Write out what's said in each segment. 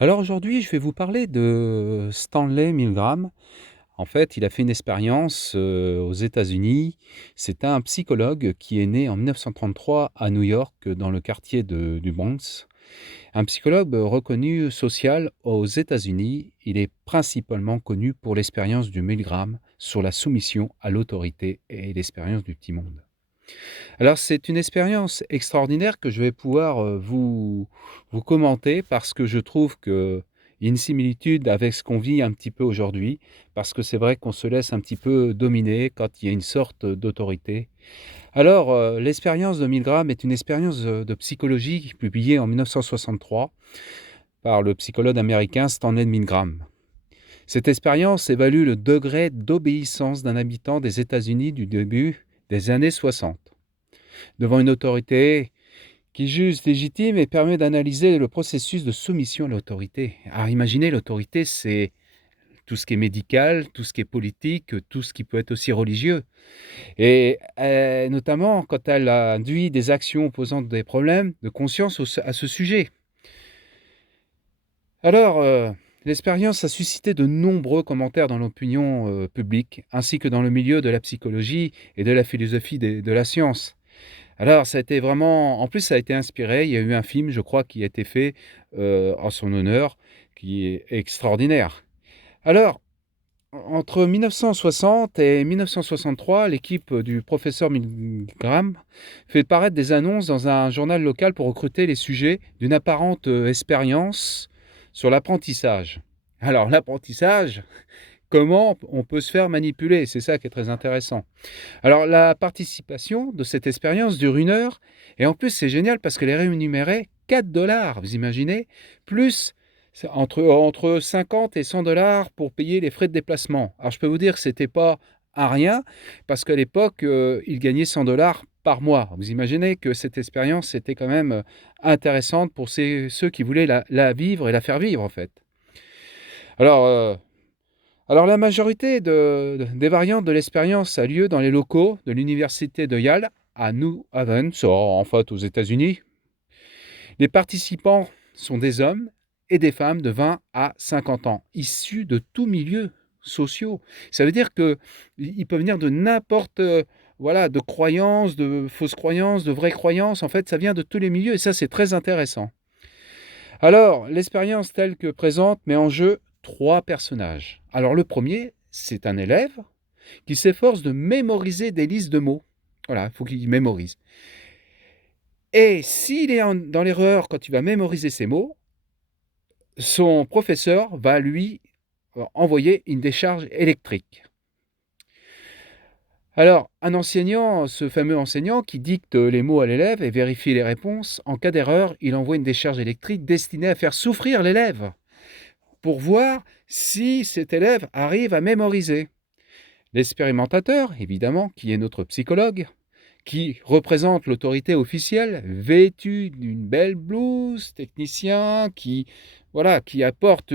Alors aujourd'hui, je vais vous parler de Stanley Milgram. En fait, il a fait une expérience, aux États-Unis. C'est un psychologue qui est né en 1933 à New York, dans le quartier du Bronx. Un psychologue, reconnu social aux États-Unis. Il est principalement connu pour l'expérience du Milgram sur la soumission à l'autorité et l'expérience du petit monde. Alors c'est une expérience extraordinaire que je vais pouvoir, vous commenter parce que je trouve qu'il y a une similitude avec ce qu'on vit un petit peu aujourd'hui. Parce que c'est vrai qu'on se laisse un petit peu dominer quand il y a une sorte d'autorité. Alors, l'expérience de Milgram est une expérience, de psychologie publiée en 1963 par le psychologue américain Stanley Milgram. Cette expérience évalue le degré d'obéissance d'un habitant des États-Unis du début des années 60 devant une autorité qui juge légitime et permet d'analyser le processus de soumission à l'autorité. Alors imaginez, l'autorité, c'est tout ce qui est médical, tout ce qui est politique, tout ce qui peut être aussi religieux. Et notamment quand elle induit des actions posant des problèmes de conscience à ce sujet. Alors, l'expérience a suscité de nombreux commentaires dans l'opinion publique, ainsi que dans le milieu de la psychologie et de la philosophie de la science. Alors, ça a été vraiment en plus, ça a été inspiré, il y a eu un film, je crois, qui a été fait, en son honneur, qui est extraordinaire. Alors, entre 1960 et 1963, l'équipe du professeur Milgram fait paraître des annonces dans un journal local pour recruter les sujets d'une apparente, expérience sur l'apprentissage. Alors l'apprentissage, comment on peut se faire manipuler? C'est ça qui est très intéressant. Alors la participation de cette expérience dure 1 heure et en plus c'est génial parce qu'elle est rémunérée 4 $, vous imaginez? Plus entre 50 et 100 $ pour payer les frais de déplacement. Alors je peux vous dire que c'était pas un rien parce qu'à l'époque, il gagnait 100 $ par mois. Vous imaginez que cette expérience était quand même, intéressante pour ceux qui voulaient la vivre et la faire vivre en fait. Alors, alors la majorité des variantes de l'expérience a lieu dans les locaux de l'université de Yale à New Haven, en fait aux États-Unis. Les participants sont des hommes et des femmes de 20 à 50 ans, issus de tous milieux sociaux. Ça veut dire qu'ils peuvent venir de n'importe, voilà, de croyances, de fausses croyances, de vraies croyances. En fait, ça vient de tous les milieux et ça, c'est très intéressant. Alors, l'expérience telle que présente met en jeu 3 personnages. Alors le premier, c'est un élève qui s'efforce de mémoriser des listes de mots. Voilà, il faut qu'il mémorise. Et s'il est dans l'erreur quand il va mémoriser ces mots, son professeur va lui envoyer une décharge électrique. Alors, un enseignant, ce fameux enseignant qui dicte les mots à l'élève et vérifie les réponses, en cas d'erreur, il envoie une décharge électrique destinée à faire souffrir l'élève pour voir si cet élève arrive à mémoriser. L'expérimentateur, évidemment, qui est notre psychologue, qui représente l'autorité officielle, vêtu d'une belle blouse, technicien, voilà, qui apporte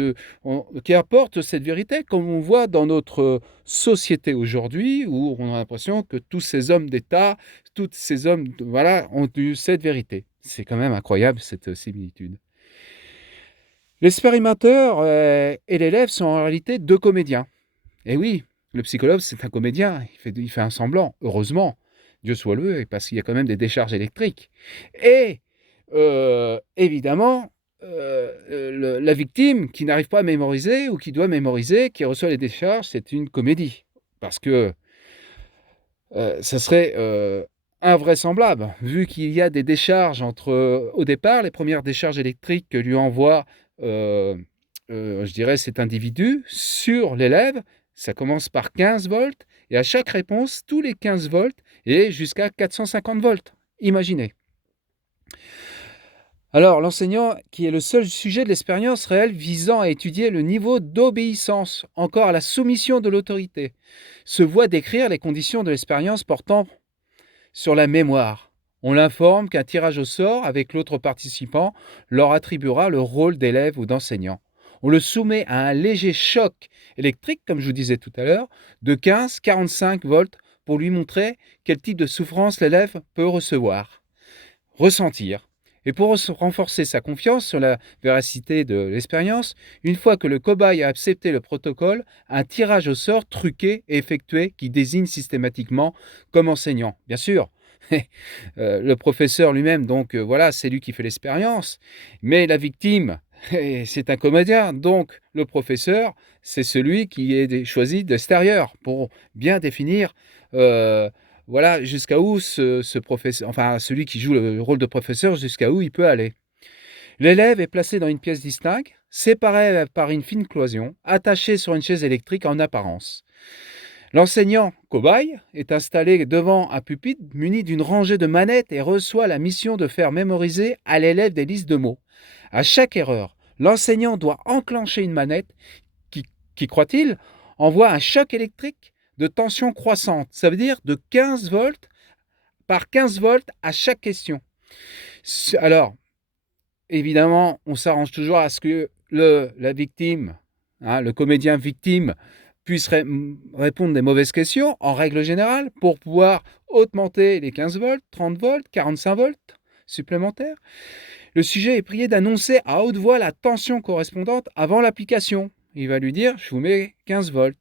cette vérité, comme on voit dans notre société aujourd'hui, où on a l'impression que tous ces hommes d'État, tous ces hommes, voilà, ont eu cette vérité. C'est quand même incroyable, cette similitude. L'expérimenteur et l'élève sont en réalité 2 comédiens. Et oui, le psychologue, c'est un comédien, il fait un semblant, heureusement. Dieu soit loué, parce qu'il y a quand même des décharges électriques. Et évidemment, la victime qui n'arrive pas à mémoriser ou qui doit mémoriser, qui reçoit les décharges, c'est une comédie. Parce que ça serait invraisemblable, vu qu'il y a des décharges au départ, les premières décharges électriques que lui envoie, je dirais, cet individu sur l'élève. Ça commence par 15 volts et à chaque réponse, tous les 15 volts et jusqu'à 450 volts. Imaginez. Alors, l'enseignant, qui est le seul sujet de l'expérience réelle visant à étudier le niveau d'obéissance, encore à la soumission de l'autorité, se voit décrire les conditions de l'expérience portant sur la mémoire. On l'informe qu'un tirage au sort avec l'autre participant leur attribuera le rôle d'élève ou d'enseignant. On le soumet à un léger choc électrique, comme je vous disais tout à l'heure, de 15-45 volts pour lui montrer quel type de souffrance l'élève peut ressentir. Et pour renforcer sa confiance sur la véracité de l'expérience, une fois que le cobaye a accepté le protocole, un tirage au sort truqué est effectué qui désigne systématiquement comme enseignant. Bien sûr, le professeur lui-même, donc voilà, c'est lui qui fait l'expérience, mais la victime, c'est un comédien, donc le professeur, c'est celui qui est choisi d'extérieur pour bien définir, voilà, jusqu'à où ce professeur, enfin celui qui joue le rôle de professeur, jusqu'à où il peut aller. L'élève est placé dans une pièce distincte, séparée par une fine cloison, attachée sur une chaise électrique en apparence. L'enseignant cobaye est installé devant un pupitre muni d'une rangée de manettes et reçoit la mission de faire mémoriser à l'élève des listes de mots. À chaque erreur, l'enseignant doit enclencher une manette qui croit-il, envoie un choc électrique de tension croissante. Ça veut dire de 15 volts par 15 volts à chaque question. Alors, évidemment, on s'arrange toujours à ce que la victime, le comédien victime, puisse répondre des mauvaises questions, en règle générale, pour pouvoir augmenter les 15 volts, 30 volts, 45 volts supplémentaires. Le sujet est prié d'annoncer à haute voix la tension correspondante avant l'application. Il va lui dire, je vous mets 15 volts,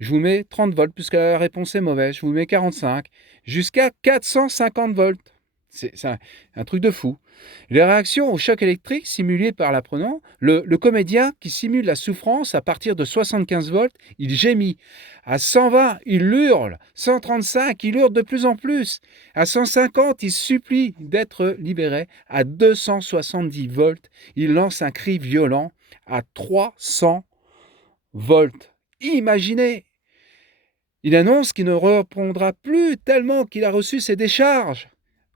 je vous mets 30 volts, puisque la réponse est mauvaise, je vous mets 45, jusqu'à 450 volts. C'est un truc de fou. Les réactions au choc électrique simulées par l'apprenant, le comédien qui simule la souffrance à partir de 75 volts, il gémit. À 120, il hurle. 135, il hurle de plus en plus. À 150, il supplie d'être libéré. À 270 volts, il lance un cri violent. À 300 volts. Imaginez! Il annonce qu'il ne répondra plus tellement qu'il a reçu ses décharges.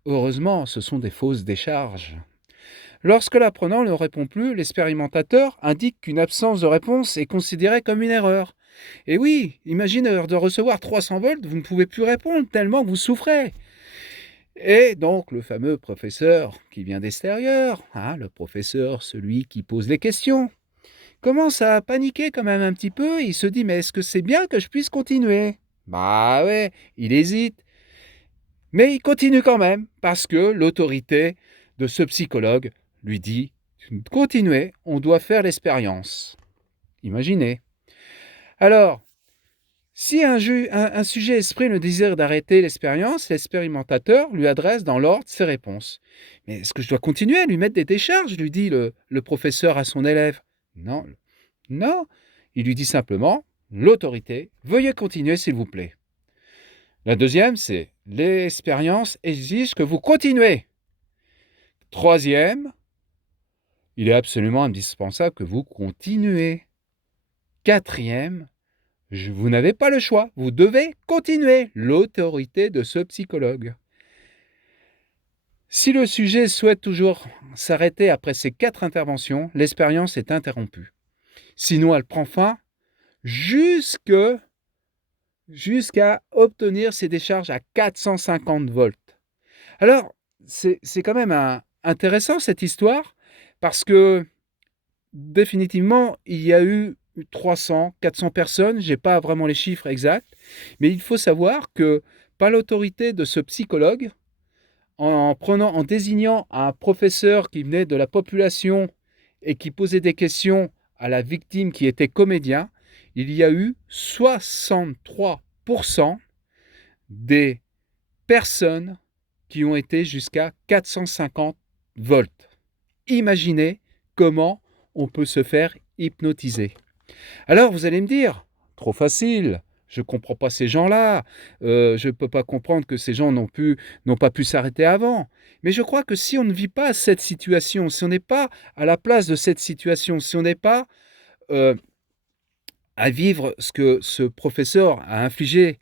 Heureusement, ce sont des fausses décharges. Lorsque l'apprenant ne répond plus, l'expérimentateur indique qu'une absence de réponse est considérée comme une erreur. Et oui, imaginez de recevoir 300 volts, vous ne pouvez plus répondre tellement que vous souffrez. Et donc le fameux professeur qui vient d'extérieur, le professeur, celui qui pose les questions, commence à paniquer quand même un petit peu. Il se dit, mais est-ce que c'est bien que je puisse continuer? Bah ouais, il hésite. Mais il continue quand même, parce que l'autorité de ce psychologue lui dit, continuez, on doit faire l'expérience. Imaginez. Alors, si un sujet exprime le désir d'arrêter l'expérience, l'expérimentateur lui adresse dans l'ordre ses réponses. Mais est-ce que je dois continuer à lui mettre des décharges, lui dit le professeur à son élève. Non, non, il lui dit simplement, l'autorité, veuillez continuer s'il vous plaît. La deuxième, c'est l'expérience exige que vous continuez. Troisième, il est absolument indispensable que vous continuez. Quatrième, vous n'avez pas le choix, vous devez continuer. L'autorité de ce psychologue. Si le sujet souhaite toujours s'arrêter après ces 4 interventions, l'expérience est interrompue. Sinon, elle prend fin jusqu'à obtenir ses décharges à 450 volts. Alors, c'est quand même intéressant cette histoire, parce que définitivement, il y a eu 300, 400 personnes, je n'ai pas vraiment les chiffres exacts, mais il faut savoir que par l'autorité de ce psychologue, en désignant un professeur qui venait de la population et qui posait des questions à la victime qui était comédien, il y a eu 63% des personnes qui ont été jusqu'à 450 volts. Imaginez comment on peut se faire hypnotiser. Alors vous allez me dire, trop facile, je ne comprends pas ces gens-là, je ne peux pas comprendre que ces gens n'ont pas pu s'arrêter avant. Mais je crois que si on ne vit pas cette situation, si on n'est pas à la place de cette situation, si on n'est pas à vivre ce que ce professeur a infligé,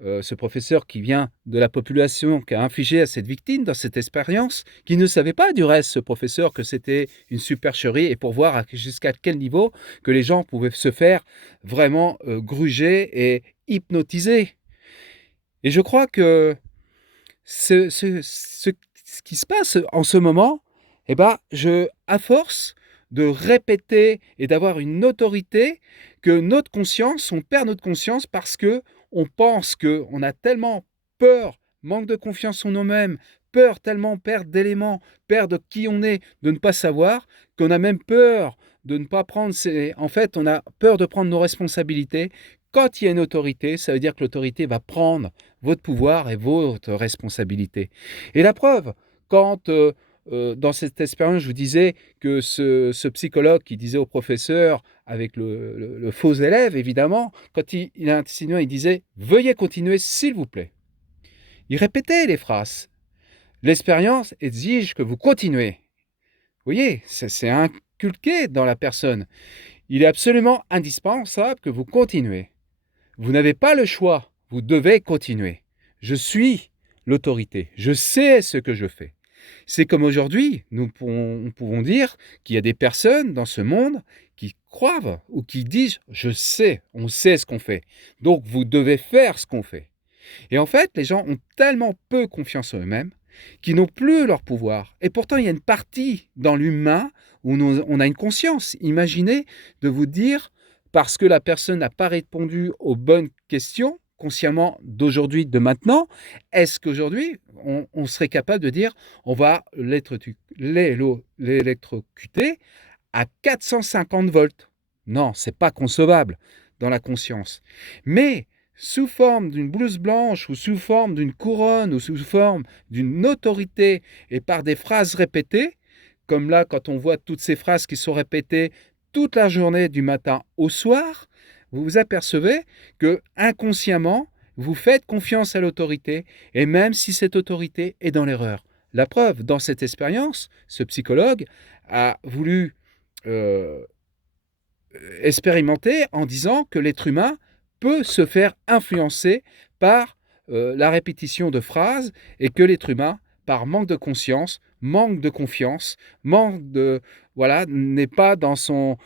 ce professeur qui vient de la population, qui a infligé à cette victime dans cette expérience, qui ne savait pas du reste, ce professeur, que c'était une supercherie, et pour voir jusqu'à quel niveau que les gens pouvaient se faire vraiment gruger et hypnotiser. Et je crois que ce qui se passe en ce moment, à force de répéter et d'avoir une autorité, que notre conscience, on perd notre conscience parce que on pense qu'on a tellement peur, manque de confiance en nous-mêmes, peur tellement perdre d'éléments, perdre qui on est, de ne pas savoir, qu'on a même peur de ne pas prendre en fait, on a peur de prendre nos responsabilités. Quand il y a une autorité, ça veut dire que l'autorité va prendre votre pouvoir et votre responsabilité. Et la preuve, quand dans cette expérience, je vous disais que ce psychologue qui disait au professeur, avec le faux élève, évidemment, quand il a insinué, il disait « Veuillez continuer, s'il vous plaît ». Il répétait les phrases. L'expérience exige que vous continuez. Vous voyez, c'est inculqué dans la personne. Il est absolument indispensable que vous continuez. Vous n'avez pas le choix, vous devez continuer. Je suis l'autorité, je sais ce que je fais. C'est comme aujourd'hui, nous pouvons dire qu'il y a des personnes dans ce monde qui croient ou qui disent « je sais, on sait ce qu'on fait, donc vous devez faire ce qu'on fait ». Et en fait, les gens ont tellement peu confiance en eux-mêmes qu'ils n'ont plus leur pouvoir. Et pourtant, il y a une partie dans l'humain où on a une conscience. Imaginez de vous dire, parce que la personne n'a pas répondu aux bonnes questions, consciemment d'aujourd'hui, de maintenant, est-ce qu'aujourd'hui, on serait capable de dire, on va l'électrocuter à 450 volts? Non, c'est pas concevable dans la conscience. Mais sous forme d'une blouse blanche ou sous forme d'une couronne ou sous forme d'une autorité et par des phrases répétées, comme là quand on voit toutes ces phrases qui sont répétées toute la journée du matin au soir, vous vous apercevez que inconsciemment, vous faites confiance à l'autorité et même si cette autorité est dans l'erreur. La preuve, dans cette expérience, ce psychologue a voulu euh, expérimenter en disant que l'être humain peut se faire influencer par la répétition de phrases et que l'être humain, par manque de conscience, manque de confiance, manque de voilà, n'est pas dans son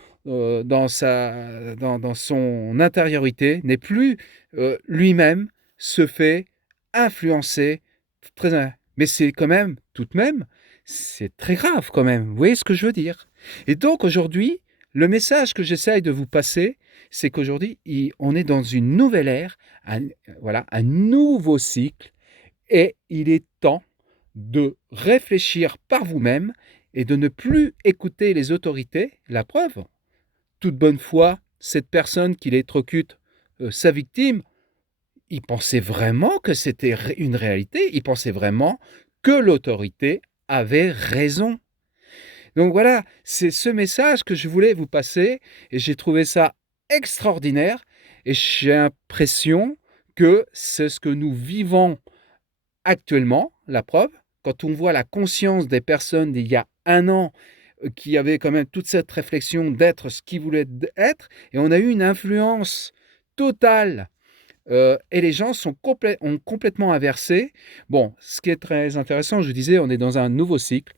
intériorité, n'est plus lui-même, se fait influencer très. Mais c'est quand même, tout de même, c'est très grave quand même. Vous voyez ce que je veux dire? Et donc aujourd'hui, le message que j'essaye de vous passer, c'est qu'aujourd'hui, on est dans une nouvelle ère, voilà, un nouveau cycle, et il est temps de réfléchir par vous-même et de ne plus écouter les autorités. La preuve, toute bonne foi, cette personne qui électrocute sa victime, il pensait vraiment que c'était une réalité, il pensait vraiment que l'autorité avait raison. Donc voilà, c'est ce message que je voulais vous passer et j'ai trouvé ça extraordinaire et j'ai l'impression que c'est ce que nous vivons actuellement, la preuve, quand on voit la conscience des personnes d'il y a un an qui avaient quand même toute cette réflexion d'être ce qu'ils voulaient être et on a eu une influence totale et les gens ont complètement inversé. Bon, ce qui est très intéressant, je disais, on est dans un nouveau cycle.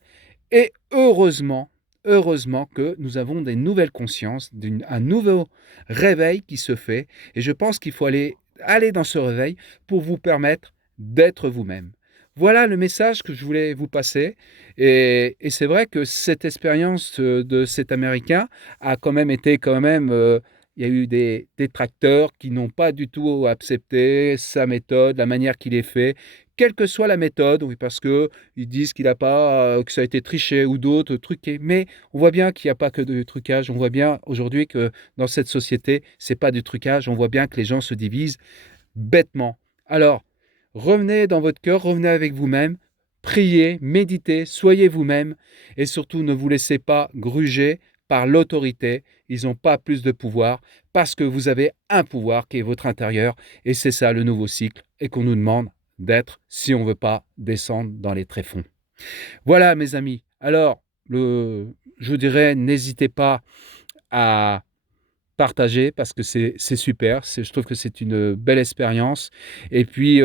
Et heureusement que nous avons des nouvelles consciences, un nouveau réveil qui se fait. Et je pense qu'il faut aller dans ce réveil pour vous permettre d'être vous-même. Voilà le message que je voulais vous passer. Et c'est vrai que cette expérience de cet Américain a quand même été il y a eu des détracteurs qui n'ont pas du tout accepté sa méthode, la manière qu'il est fait, quelle que soit la méthode, oui, parce qu'ils disent qu'il a pas, que ça a été triché ou d'autres truqués. Mais on voit bien qu'il n'y a pas que de trucage. On voit bien aujourd'hui que dans cette société, c'est pas du trucage. On voit bien que les gens se divisent bêtement. Alors, revenez dans votre cœur, revenez avec vous-même, priez, méditez, soyez vous-même et surtout ne vous laissez pas gruger par l'autorité. Ils n'ont pas plus de pouvoir parce que vous avez un pouvoir qui est votre intérieur et c'est ça le nouveau cycle et qu'on nous demande d'être si on ne veut pas descendre dans les tréfonds. Voilà mes amis. Alors, je dirais, n'hésitez pas à partager parce que c'est super. Je trouve que c'est une belle expérience. Et puis,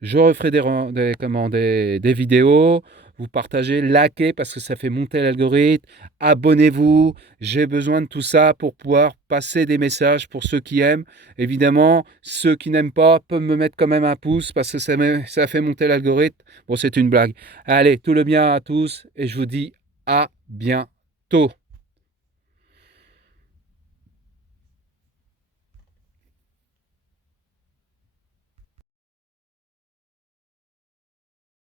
je referai des vidéos. Vous partagez, likez parce que ça fait monter l'algorithme. Abonnez-vous. J'ai besoin de tout ça pour pouvoir passer des messages pour ceux qui aiment. Évidemment, ceux qui n'aiment pas peuvent me mettre quand même un pouce parce que ça fait monter l'algorithme. Bon, c'est une blague. Allez, tout le bien à tous et je vous dis à bientôt.